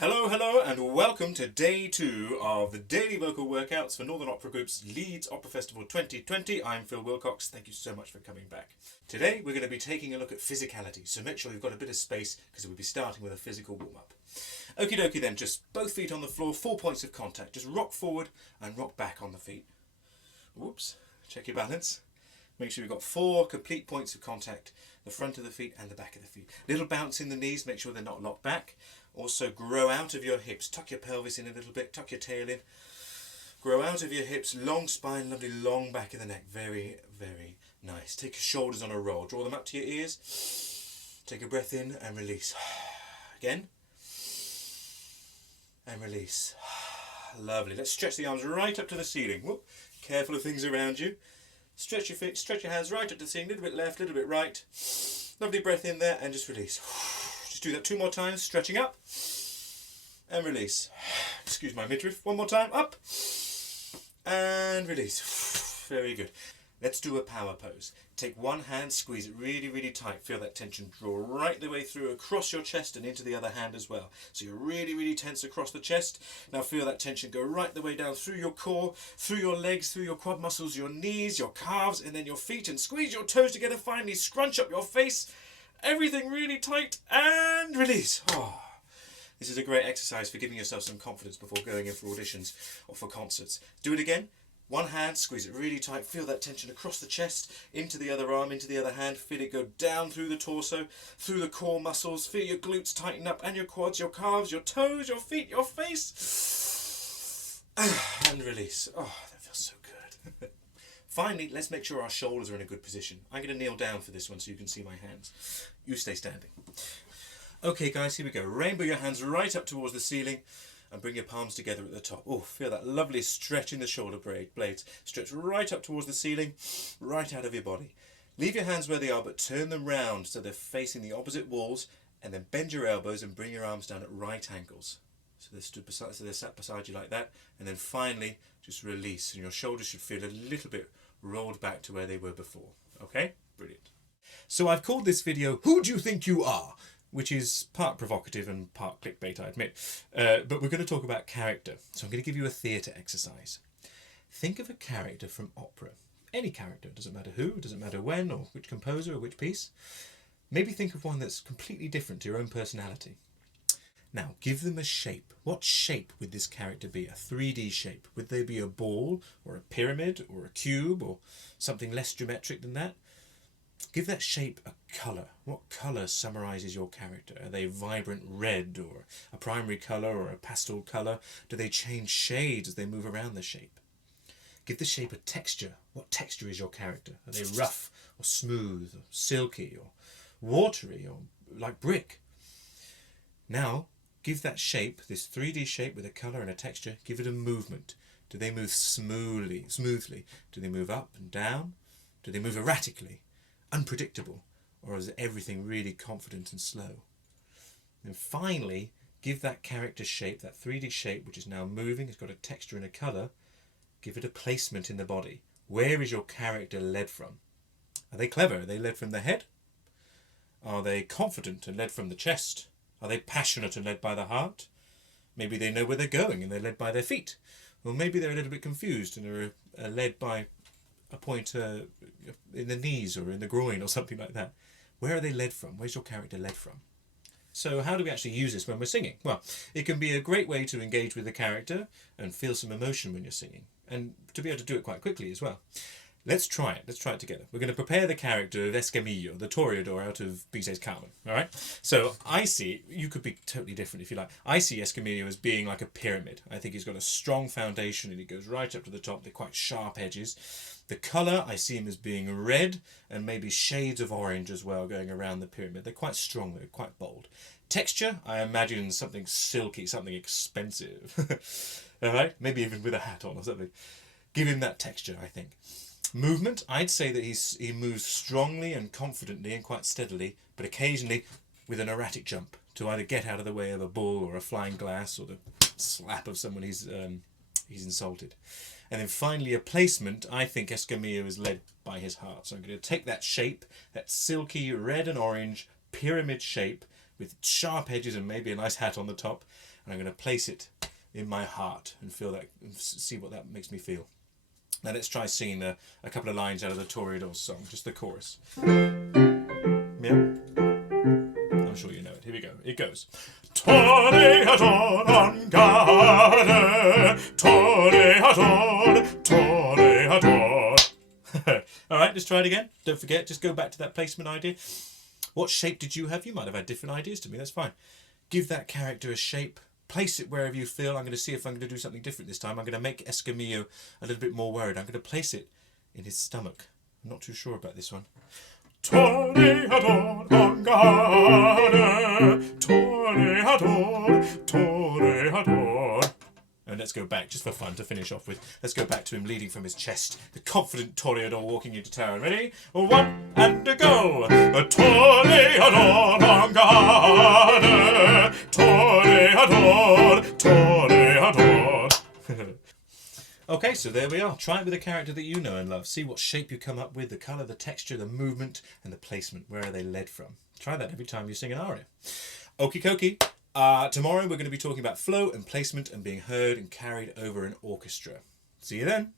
Hello, hello, and welcome to day 2 of the daily vocal workouts for Northern Opera Group's Leeds Opera Festival 2020. I'm Phil Wilcox. Thank you so much for coming back. Today we're going to be taking a look at physicality, so make sure you've got a bit of space because we'll be starting with a physical warm-up. Okie dokie then, just both feet on the floor, 4 points of contact. Just rock forward and rock back on the feet. Whoops, check your balance. Make sure you've got 4 complete points of contact, the front of the feet and the back of the feet. Little bounce in the knees, make sure they're not locked back. Also grow out of your hips, tuck your pelvis in a little bit, tuck your tail in. Grow out of your hips, long spine, lovely long back of the neck. Very, very nice. Take your shoulders on a roll, draw them up to your ears. Take a breath in and release. Again. And release. Lovely. Let's stretch the arms right up to the ceiling. Whoop. Careful of things around you. Stretch your feet, stretch your hands right up to the ceiling, a little bit left, a little bit right. Lovely breath in there and just release. Just do that 2 more times, stretching up and release. Excuse my midriff. 1 more time, up and release. Very good. Let's do a power pose. Take one hand, squeeze it really, really tight. Feel that tension draw right the way through across your chest and into the other hand as well. So you're really, really tense across the chest. Now feel that tension go right the way down through your core, through your legs, through your quad muscles, your knees, your calves, and then your feet. And squeeze your toes together. Finally, scrunch up your face. Everything really tight and release. Oh. This is a great exercise for giving yourself some confidence before going in for auditions or for concerts. Do it again. One hand, squeeze it really tight, feel that tension across the chest, into the other arm, into the other hand, feel it go down through the torso, through the core muscles, feel your glutes tighten up and your quads, your calves, your toes, your feet, your face. And release. Oh, that feels so good. Finally, let's make sure our shoulders are in a good position. I'm going to kneel down for this one so you can see my hands. You stay standing. Okay guys, here we go. Rainbow your hands right up towards the ceiling and bring your palms together at the top. Oh, feel that lovely stretch in the shoulder blades. Stretch right up towards the ceiling, right out of your body. Leave your hands where they are, but turn them round so they're facing the opposite walls, and then bend your elbows and bring your arms down at right angles. So they're sat beside you like that, and then finally just release, and your shoulders should feel a little bit rolled back to where they were before. Okay? Brilliant. So I've called this video, Who Do You Think You Are? Which is part provocative and part clickbait, I admit. But we're going to talk about character. So I'm going to give you a theatre exercise. Think of a character from opera. Any character, doesn't matter who, doesn't matter when, or which composer or which piece. Maybe think of one that's completely different to your own personality. Now, give them a shape. What shape would this character be? A 3D shape. Would they be a ball, or a pyramid, or a cube, or something less geometric than that? Give that shape a colour. What colour summarises your character? Are they vibrant red, or a primary colour, or a pastel colour? Do they change shades as they move around the shape? Give the shape a texture. What texture is your character? Are they rough, or smooth, or silky, or watery, or like brick? Now, give that shape, this 3D shape with a colour and a texture, give it a movement. Do they move smoothly? Do they move up and down? Do they move erratically? Unpredictable, or is everything really confident and slow? And finally, give that character shape, that 3D shape which is now moving, it's got a texture and a colour, give it a placement in the body. Where is your character led from? Are they clever? Are they led from the head? Are they confident and led from the chest? Are they passionate and led by the heart? Maybe they know where they're going and they're led by their feet. Or maybe they're a little bit confused and are led by a point in the knees or in the groin or something like that. Where are they led from? Where's your character led from? So how do we actually use this when we're singing? Well, it can be a great way to engage with the character and feel some emotion when you're singing, and to be able to do it quite quickly as well. Let's try it. Let's try it together. We're going to prepare the character of Escamillo, the Toreador out of Bizet's Carmen. All right? So I see, you could be totally different if you like. I see Escamillo as being like a pyramid. I think he's got a strong foundation and he goes right up to the top. They're quite sharp edges. The colour, I see him as being red and maybe shades of orange as well going around the pyramid. They're quite strong, they're quite bold. Texture, I imagine something silky, something expensive. All right? Maybe even with a hat on or something. Give him that texture, I think. Movement, I'd say that he moves strongly and confidently and quite steadily, but occasionally with an erratic jump to either get out of the way of a bull or a flying glass or the slap of someone he's insulted. And then finally a placement, I think Escamillo is led by his heart. So I'm going to take that shape, that silky red and orange pyramid shape with sharp edges and maybe a nice hat on the top. And I'm going to place it in my heart and feel that, see what that makes me feel. Now let's try singing a couple of lines out of the Toreador song, just the chorus. Yeah? I'm sure you know it. Here we go. It goes. Toreador on guard, Toreador, Toreador. Alright, let's try it again. Don't forget, just go back to that placement idea. What shape did you have? You might have had different ideas to me, that's fine. Give that character a shape. Place it wherever you feel. I'm going to see if I'm going to do something different this time. I'm going to make Escamillo a little bit more worried. I'm going to place it in his stomach. I'm not too sure about this one. Toreador on guard, Toreador, Toreador. And let's go back, just for fun, to finish off with. Let's go back to him leading from his chest. The confident Toreador walking into town. Ready? 1 and a go. A Toreador on guard, Toreador, Toreador. Okay, so there we are. Try it with a character that you know and love. See what shape you come up with, the colour, the texture, the movement, and the placement. Where are they led from? Try that every time you sing an aria. Okie dokie. Tomorrow we're going to be talking about flow and placement and being heard and carried over an orchestra. See you then.